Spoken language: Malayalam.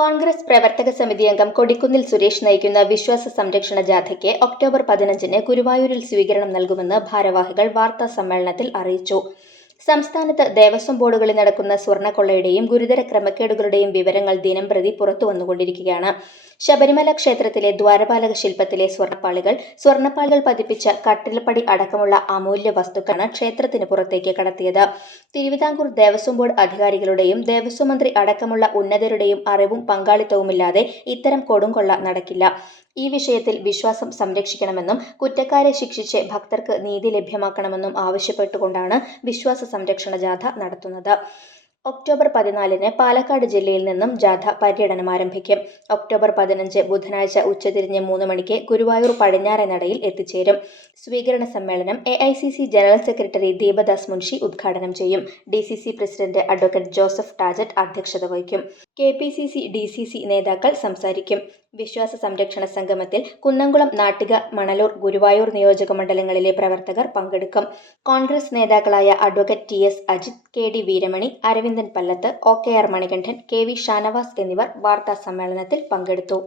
കോൺഗ്രസ് പ്രവർത്തക സമിതി അംഗം കൊടിക്കുന്നിൽ സുരേഷ് നയിക്കുന്ന വിശ്വാസ സംരക്ഷണ ജാഥയ്ക്ക് ഒക്ടോബർ പതിനഞ്ചിന് ഗുരുവായൂരിൽ സ്വീകരണം നൽകുമെന്ന് ഭാരവാഹികൾ വാർത്താ സമ്മേളനത്തിൽ അറിയിച്ചു. സംസ്ഥാനത്ത് ദേവസ്വം ബോർഡുകളിൽ നടക്കുന്ന സ്വർണക്കൊള്ളയുടെയും ഗുരുതര ക്രമക്കേടുകളുടെയും വിവരങ്ങൾ ദിനം പ്രതി പുറത്തു വന്നുകൊണ്ടിരിക്കുകയാണ്. ശബരിമല ക്ഷേത്രത്തിലെ ദ്വാരപാലക ശില്പത്തിലെ സ്വർണപ്പാളികൾ സ്വർണപ്പാളികൾ പതിപ്പിച്ച കട്ടിലപ്പടി അടക്കമുള്ള അമൂല്യ വസ്തുക്കളാണ് ക്ഷേത്രത്തിന് പുറത്തേക്ക് കടത്തിയത്. തിരുവിതാംകൂർ ദേവസ്വം ബോർഡ് അധികാരികളുടെയും ദേവസ്വം മന്ത്രി അടക്കമുള്ള ഉന്നതരുടെയും അറിവും പങ്കാളിത്തവുമില്ലാതെ ഇത്തരം കൊടുങ്കൊള്ള നടക്കില്ല. ഈ വിഷയത്തിൽ വിശ്വാസം സംരക്ഷിക്കണമെന്നും കുറ്റക്കാരെ ശിക്ഷിച്ച് ഭക്തർക്ക് നീതി ലഭ്യമാക്കണമെന്നും ആവശ്യപ്പെട്ടുകൊണ്ടാണ് വിശ്വാസ സംരക്ഷണ ജാഥ നടത്തുന്നത്. ഒക്ടോബർ പതിനാലിന് പാലക്കാട് ജില്ലയിൽ നിന്നും ജാഥ പര്യടനം ആരംഭിക്കും. ഒക്ടോബർ പതിനഞ്ച് ബുധനാഴ്ച ഉച്ചതിരിഞ്ഞ് മൂന്ന് മണിക്ക് ഗുരുവായൂർ പടിഞ്ഞാറെ നടയിൽ എത്തിച്ചേരും. സ്വീകരണ സമ്മേളനം A general secretary Deepadas Munshi ഉദ്ഘാടനം ചെയ്യും. D president advocate Joseph Tajet അധ്യക്ഷത വഹിക്കും. K P C C D C C നേതാക്കൾ സംസാരിക്കും. വിശ്വാസ സംരക്ഷണ സംഗമത്തിൽ കുന്നംകുളം നാട്ടിക മണലൂർ ഗുരുവായൂർ നിയോജക മണ്ഡലങ്ങളിലെ പ്രവർത്തകർ പങ്കെടുക്കും. കോൺഗ്രസ് നേതാക്കളായ advocate T S Ajith K D Veeramani Aravindan Pallath O K R Manikandan K V Shanavas എന്നിവർ വാർത്താ സമ്മേളനത്തിൽ പങ്കെടുത്തു.